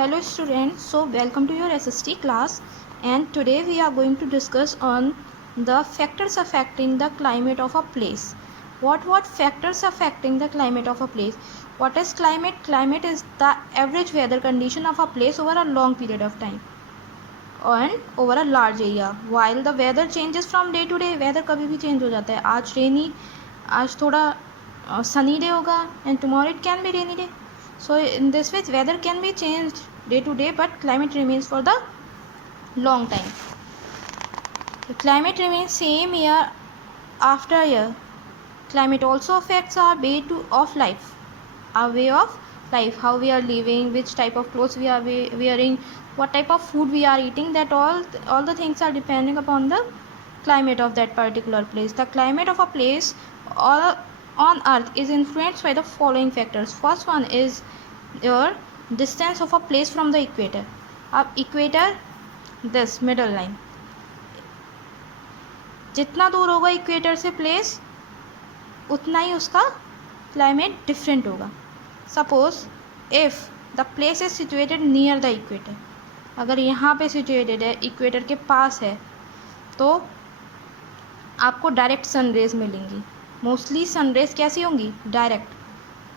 Hello students, so welcome to your SST class, and today we are going to discuss on the factors affecting the climate of a place. What factors affecting the climate of a place? What is climate? Climate is the average weather condition of a place over a long period of time and over a large area. While the weather changes from day to day, weather कभी भी change हो जाता है. आज rainy, आज थोड़ा sunny day होगा and tomorrow it can be rainy day. So in this way weather can be changed day to day, but climate remains for the long time. The climate remains same year after year. Climate also affects our way of life, our way of life, how we are living, which type of clothes we are wearing, what type of food we are eating. That all the things are depending upon the climate of that particular place. The climate of a place or on earth is influenced by the following factors. First one is your distance of a place from the equator. अब equator, this middle line, जितना दूर होगा equator से place उतना ही उसका climate different होगा. Suppose if the place is situated near the equator, अगर यहाँ पे सिचुएटेड है, इक्वेटर के पास है, तो आपको डायरेक्ट सनरेज मिलेंगी. मोस्टली सनरेज कैसी होंगी? डायरेक्ट.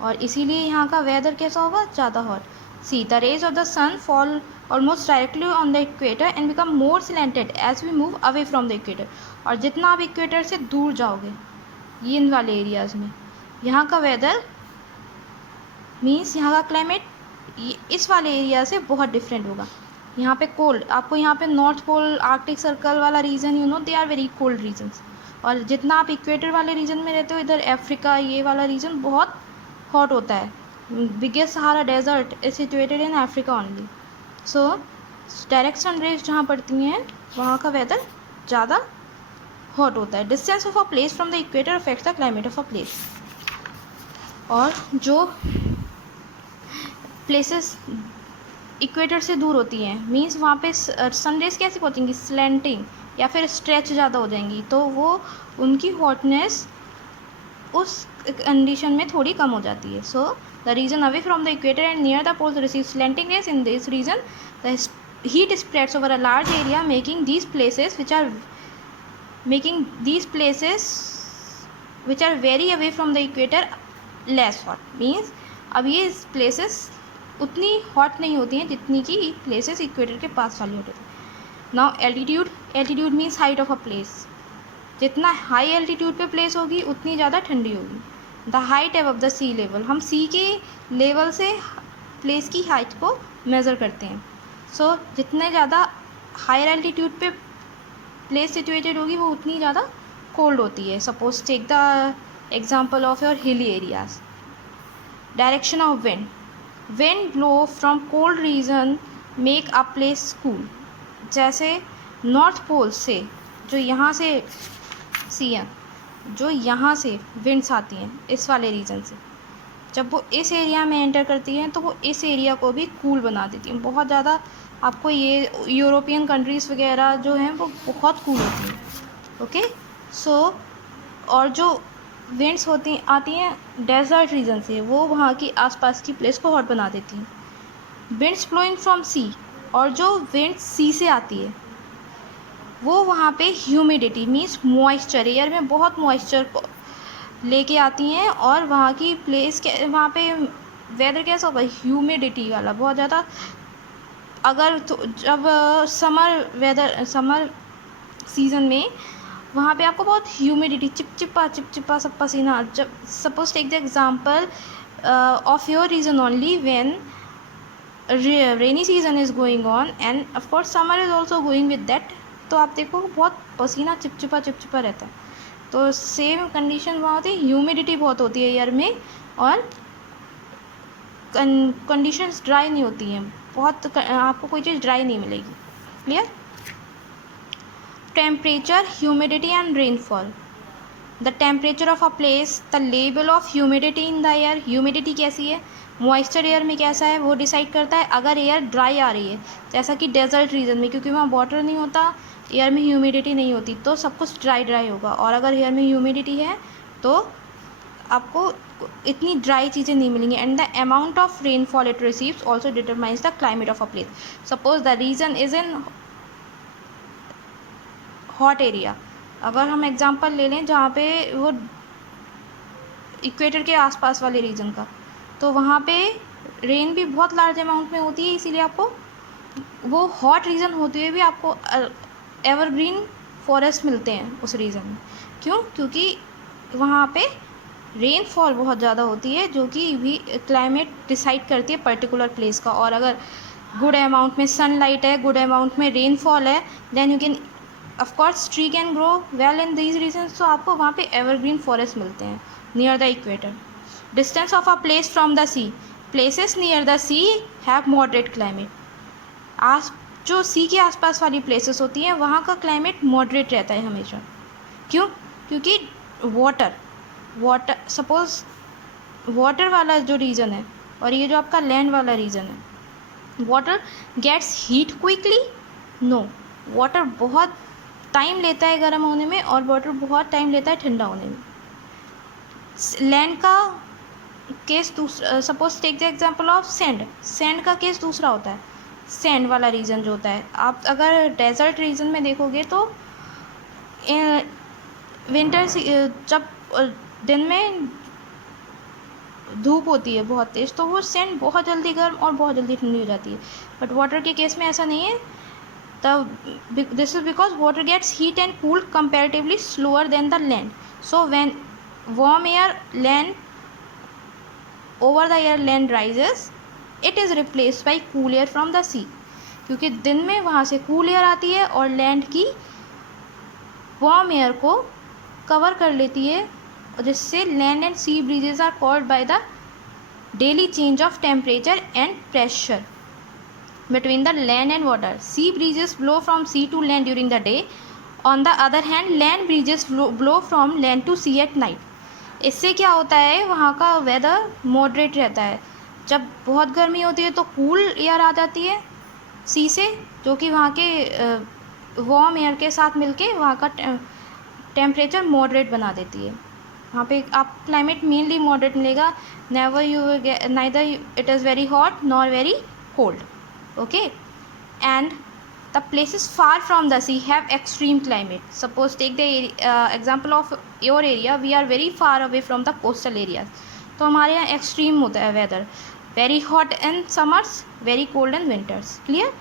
और इसीलिए यहाँ का वेदर कैसा होगा? ज़्यादा hot. See the rays of the sun fall almost directly on the equator and become more slanted as we move away from the equator. और जितना आप इक्वेटर से दूर जाओगे ये इन वाले एरियाज़ में, यहाँ का वेदर मीन्स यहाँ का क्लाइमेट इस वाले एरिया से बहुत डिफरेंट होगा. यहाँ पे कोल्ड, आपको यहाँ पे नॉर्थ पोल, आर्कटिक सर्कल वाला region, you know they are very cold regions. और जितना आप इक्वेटर वाले रीजन में रहते हो, इधर अफ्रीका ये वाला रीजन बहुत हॉट होता है. Biggest Sahara desert is situated in Africa only. So direct sun rays जहाँ पड़ती हैं वहाँ का वेदर ज़्यादा हॉट होता है. Distance of a place from the equator affects the climate of a place. और जो प्लेसेस इक्वेटर से दूर होती हैं मीन्स वहाँ पे सनरेज कैसे पहुँचेंगी? स्लैंटिंग या फिर स्ट्रेच ज़्यादा हो जाएंगी, तो वो उनकी हॉटनेस उस कंडीशन में थोड़ी कम हो जाती है. So the region away from the equator and near the poles receive slanting rays. In this region the heat spreads over a large area making these places which are very away from the equator less hot. Means अब ये places उतनी hot नहीं होती हैं जितनी कि places equator के पास वाली होती हैं. Now altitude means height of a place. जितना हाई एल्टीट्यूड पे प्लेस होगी उतनी ज़्यादा ठंडी होगी. The height above the sea level, हम सी के लेवल से प्लेस की हाइट को मेज़र करते हैं. सो जितने ज़्यादा हायर एल्टीट्यूड पे प्लेस सिचुएटेड होगी वो उतनी ज़्यादा कोल्ड होती है. Suppose take the example of your hilly areas. Direction of wind blow from cold region make a place cool. जैसे नॉर्थ पोल से जो यहाँ से जो यहाँ से विंड्स आती हैं इस वाले रीजन से, जब वो इस एरिया में एंटर करती हैं तो वो इस एरिया को भी कूल बना देती हैं. बहुत ज़्यादा आपको ये यूरोपियन कंट्रीज़ वगैरह जो हैं वो बहुत कूल होती हैं. ओके, सो और जो विंड्स आती हैं डेजर्ट रीजन से, वो वहाँ की आसपास की प्लेस को हॉट बना देती हैं. विंड्स फ्लोइंग फ्रॉम सी, और जो विंड सी से आती है वो वहाँ पे ह्यूमिडिटी मीन्स मॉइस्चर, एयर में बहुत मॉइस्चर लेके आती हैं. और वहाँ की प्लेस के वहाँ पे वेदर कैसा होगा? ह्यूमिडिटी वाला, बहुत ज़्यादा. अगर तो जब समर सीज़न में वहाँ पे आपको बहुत ह्यूमिडिटी, चिपचिपा सब पसीना. जब suppose take the example of your region only when rainy season is going on and of course summer is also going with that. तो आप देखो बहुत पसीना चिपचिपा रहता है. तो सेम कंडीशन वहाँ होती है, ह्यूमिडिटी बहुत होती है एयर में और कंडीशंस ड्राई नहीं होती हैं. बहुत आपको कोई चीज़ ड्राई नहीं मिलेगी. Clear? Temperature, humidity and rainfall. The temperature of a place, the level of humidity in the air. Humidity कैसी है, मॉइस्चर एयर में कैसा है, वो डिसाइड करता है. अगर एयर ड्राई आ रही है जैसा कि डेजर्ट रीजन में, क्योंकि वहाँ वाटर नहीं होता, एयर में ह्यूमिडिटी नहीं होती, तो सब कुछ ड्राई होगा. और अगर एयर में ह्यूमिडिटी है तो आपको इतनी ड्राई चीज़ें नहीं मिलेंगी. And the amount of rainfall it receives also determines the climate of a place. Suppose the region is in hot area. अगर हम एग्जांपल ले लें जहाँ पे वो इक्वेटर के आसपास वाले रीजन का, तो वहाँ पे रेन भी बहुत लार्ज अमाउंट में होती है, इसीलिए आपको वो हॉट रीजन होते हुए भी आपको एवरग्रीन फॉरेस्ट मिलते हैं उस रीजन में. क्यों? क्योंकि वहाँ पे रेनफॉल बहुत ज़्यादा होती है, जो कि भी क्लाइमेट डिसाइड करती है पर्टिकुलर प्लेस का. और अगर गुड अमाउंट में सनलाइट है, गुड अमाउंट में रेनफॉल है, then you can of course tree can grow well in these regions. तो आपको वहाँ पे एवरग्रीन फॉरेस्ट मिलते हैं near the equator. Distance of a place from the sea. Places near the sea have moderate climate. जो sea के आसपास वाली प्लेसेस होती हैं वहाँ का क्लाइमेट मॉडरेट रहता है हमेशा. क्यों? क्योंकि वाटर सपोज वाटर वाला जो रीजन है और ये जो आपका लैंड वाला रीजन है, water gets heat quickly? No. Water बहुत टाइम लेता है गर्म होने में और वाटर बहुत टाइम लेता है ठंडा होने में. लैंड का केस दूसरा. Suppose take the example of sand. Sand का केस दूसरा होता है. सैंड वाला रीजन जो होता है, आप अगर डेजर्ट रीजन में देखोगे तो विंटर जब दिन में धूप होती है बहुत तेज़, तो वो सैंड बहुत जल्दी गर्म और बहुत जल्दी ठंडी हो जाती है. बट वाटर के केस में ऐसा नहीं है. तब this is because water gets heat and cool comparatively slower than the land. So when warm air land over the air land rises, it is replaced by cool air from the sea. क्योंकि दिन में वहाँ से cool air आती है और land की warm air को कवर कर लेती है, जिससे land and sea breezes are called by the daily change of temperature and pressure between the land and water. Sea breezes blow from sea to land during the day. On the other hand, land breezes blow from land to sea at night. इससे क्या होता है, वहाँ का weather moderate रहता है. जब बहुत गर्मी होती है तो कूल एयर आ जाती है सी से, जो कि वहाँ के वार्म एयर के साथ मिलके वहाँ का टेम्परेचर मॉडरेट बना देती है. वहाँ पे आप क्लाइमेट मेनली मॉडरेट मिलेगा. Neither it is very hot nor very cold. Okay, and the places far from the sea have extreme climate. Suppose take the example of your area. We are very far away from the coastal areas. तो हमारे यहाँ extreme होता है weather. Very hot in summers, very cold in winters. Clear?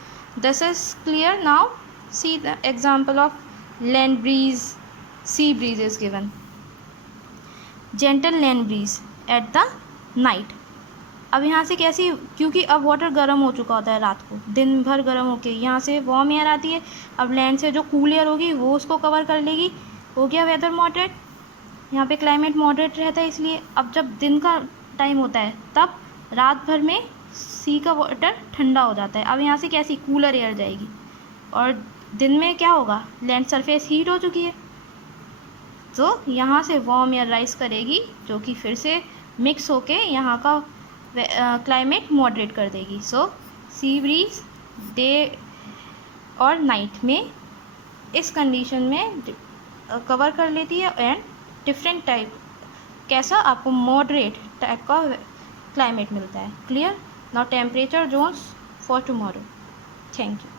This is clear now. See the example of land breeze, sea breeze is given. Gentle land breeze at the night. अब यहाँ से कैसी, क्योंकि अब water गर्म हो चुका होता है रात को, दिन भर गर्म होके यहाँ से वार्म एयर आती है. अब लैंड से जो कूल एयर होगी वो उसको कवर कर लेगी. हो गया वेदर मॉडरेट. यहाँ पे क्लाइमेट मॉडरेट रहता है. इसलिए अब जब दिन का टाइम होता है तब रात भर में सी का वाटर ठंडा हो जाता है. अब यहाँ से कैसी कूलर एयर जाएगी और दिन में क्या होगा, लैंड सरफेस हीट हो चुकी है, तो यहाँ से वार्म एयर राइज करेगी, जो कि फिर से मिक्स होके यहाँ का क्लाइमेट मॉडरेट कर देगी. सो सी ब्रीज डे और नाइट में इस कंडीशन में कवर कर लेती है एंड डिफरेंट टाइप कैसा आपको मॉडरेट टाइप का क्लाइमेट मिलता है. Clear? Now temperature Jones for tomorrow. Thank you.